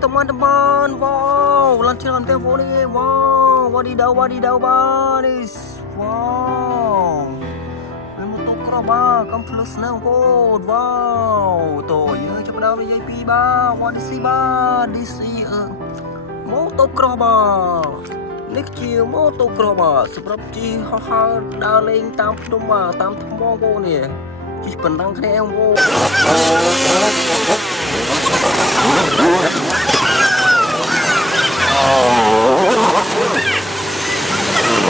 teman-teman. Wow, lancar-lancar ni. Wow, wadidaw banis. Wow. Memang tukar ba, kam plus nang pun. Wow, tu ya cepat dah VIP ba. Wadisi ba, disi. Mau tukar ba.នេះជាម៉ូតូក្របាទសម្រាប់ជិះហោះហើរដើរលេងតាមភ្នំបាទតាមថ្មបងនេះជិះប៉ុណ្ណឹងគ្នាបង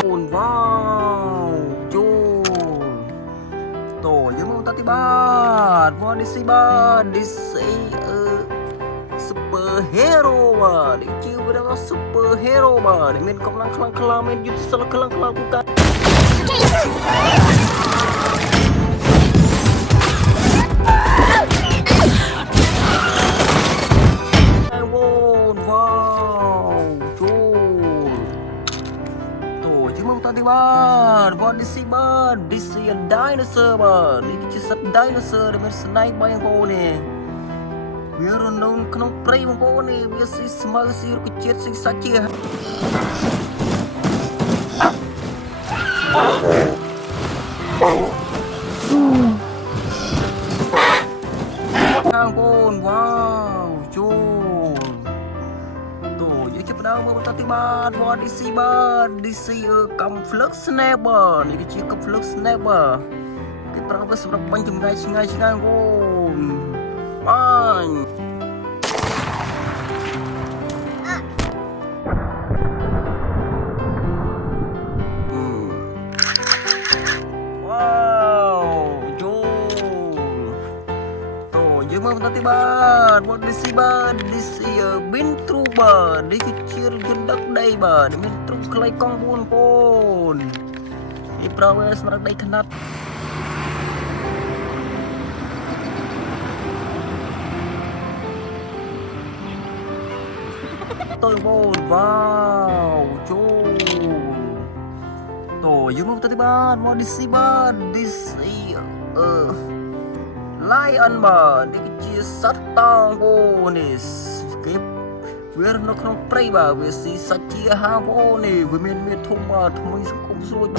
អូនវ៉ាវជូនតោយើងមកតាទីបាទវ៉ាឌីស៊ីបាទឌីស៊ីSuper hero បាទនេះជាវាថា super hero បាទមានកម្លាំងខ្លាំងមានយុទ្ធសាស្ត្រខ្លាំងពូកែវ៉ាវជូតូជាមកតាទីបាទវ៉ាឌីស៊ីបាទឌីស៊ី dinosaur បាទនេះជាសត្វ dinosaur ដែលមានស្នែក3អង្គនេះវារនៅក្នុងព្រៃបងប្អូននេះវាស៊ីស្មៅស៊ីរុក្ខជាតិស៊ីសាច់ជាបងប្អូនវ៉ាវជូតូយើងចាប់ដើមមើលបន្តទីបាទវ៉ាឌីស៊ីបាទឌីស៊ីកំភ្លឹក snap បាទនេះគឺជាកំភ្លឹក snap បាទគេប្រើវាសម្រាប់បាញ់ចម្ងាយឆ្ងាយបងប្អូនបាញ់យើងមកបន្តទីបាទវ៉ាឌីស៊ីបាទឌីស៊ីប៊ីនទ្រូបាទនេះគឺជារថយន្តដឹកដីបាទមានទ្រូខ្លីកង់4ពូនវាប្រើវាសម្រាប់ដីថ្នាក់តូចបូនវ៉ាវជូតូយើងមកបន្តទីបាទវ៉ាឌីស៊ីបាទឌីស៊ីLion បាទនេះគឺជាសត្វតោងអូនេះគេវានៅក្នុងព្រៃបាទវាស៊ីសាច់ជាហាវអូនេះវាមានធំបាទថ្មីសង្គមស្រួយបាទ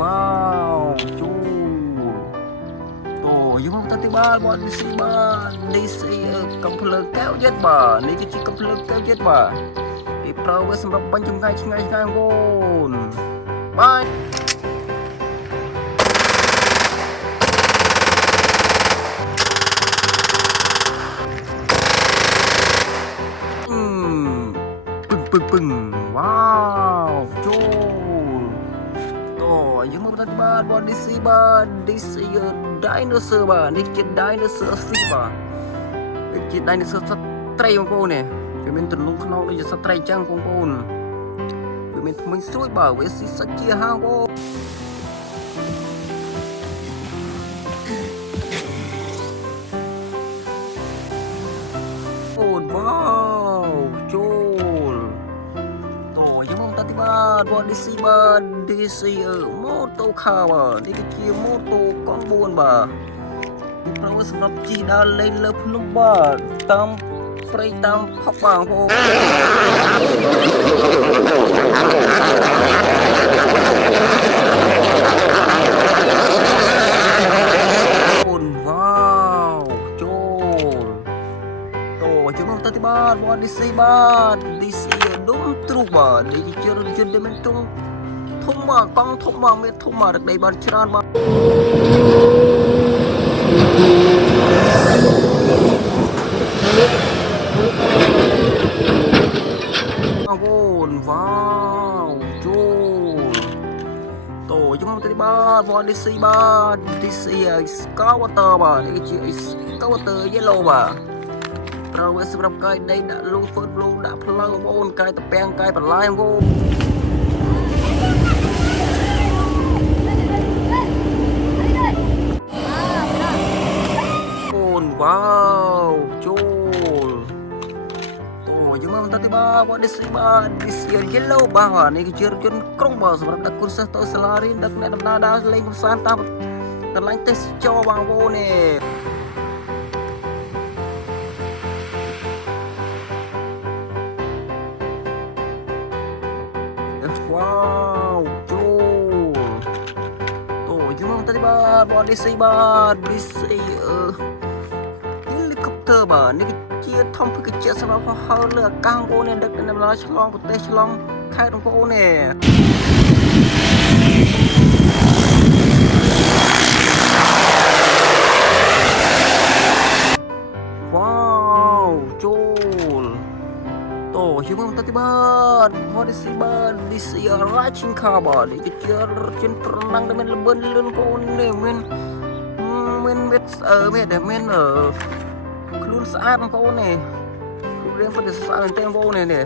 វ៉ាវជូតូយើងមកតាទីបាទវ៉ាឌីស៊ីបាទឌីស៊ីកំភ្លើងកែវយិតបាទនេះគឺជាកំភ្លើងកែវយិតបាទគេប្រើវាសម្រាប់បាញ់ចម្ងាយឆ្ងាយបងប្អូនបាញ់ពឹងវ៉ាវចូលតោះយើងមកបន្តបាទវ៉ាឌីស៊ីបាទឌីស៊ី dinosaur បាទនេះជា dinosaur fish បាទវាជា dinosaur សត្វត្រីបងប្អូននេះវាមានទន្លង់ខ្នងដូចជាសត្វត្រីអញ្ចឹងបងប្អូនវាមានធ្មេញស្រួយបាទវាស៊ីសាច់ជាហាងបងអូនវ៉ាវចូលតោះយើងមកតាទីបាទវ៉ាឌីស៊ីបាទឌីស៊ីម៉ូតូខាបាទនេះគឺជាម៉ូតូកង់4បាទប្រើសម្រាប់ជិះដើរលេងលើភ្នំបាទតាមព្រៃតាមខប់បងប្អូនអូនវ៉ាវចូលតោះយើងមកទៅទីបាទវ៉ាឌីស៊ីបាទឌីស៊ីដុំទ្រូបាទនេះជារថយន្តដែលមានទង់ធំមកកង់ធំមកមានធំមកដឹកដីបានច្រើនបាទវ៉ាវចូលតោះយើងមកទីបាទវ៉ាឌីស៊ីបាទឌីស៊ីស្កវតើបាទនេះជាស្កវតើ yellow បាទប្រើវាសម្រាប់កាយដីដាក់លូធ្វើលូដាក់ផ្លូវបងប្អូនកាយតពាំងកាយបន្លែបងប្អូនវ៉ាវចូលតោះយើងមកបន្តទីបាទវ៉ាឌីស៊ី ba this year yellow ba này cái chưa chân krong ba sắp đặt cuốn sách tôi salary đặt này đâm đa lên công sản ta đặt lạnh test cho bằng vô nè wow cool tuh cuma tadi ba DC helicopter ba này cái chia thông cái chia sao mà hơi lừa căng vô nè đặt này là chlong của tê chlong khai trong vô nè wow cool tuh cuma tadi ba DC racing car ba này cái chia trên perenang dengan leben lelun kau nè men men ở luôn sát trong phố này riêng phần sát lên tên phố này nè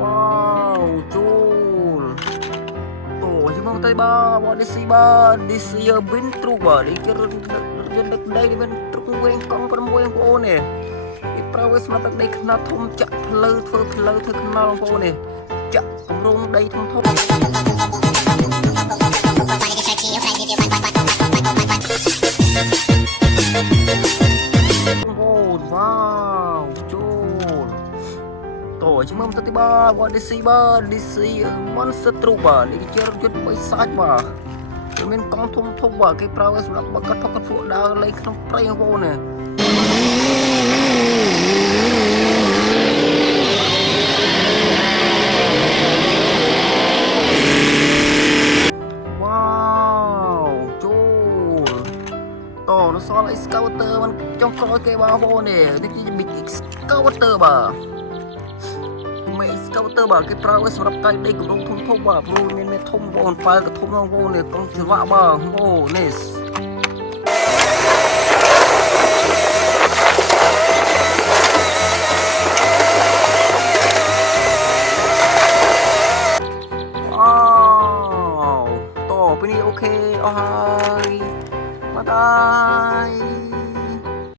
wow cool tổ chứ không tay ba DC bên trục à đi chơi dân đất đây bên trục quen con quen phố này cái private mà đây nó thông chặt lơ thôi nó phố này chặt cũng rung đây thông wow cool tổ chứ mong tadi ba DC monster truk ba ni chơi chút bay sát ba mình con thông ba cái prowess là ba cắt phụ đa lấy không play vô nè nó so lại scouterมันtrong coi cái bao vô nè cái bị scouter bà mày scouter bà cái prowess sắp cái đây cũng thông bà vô nên thông vô phải cái thông vô nè con chữ vạ bà vô nè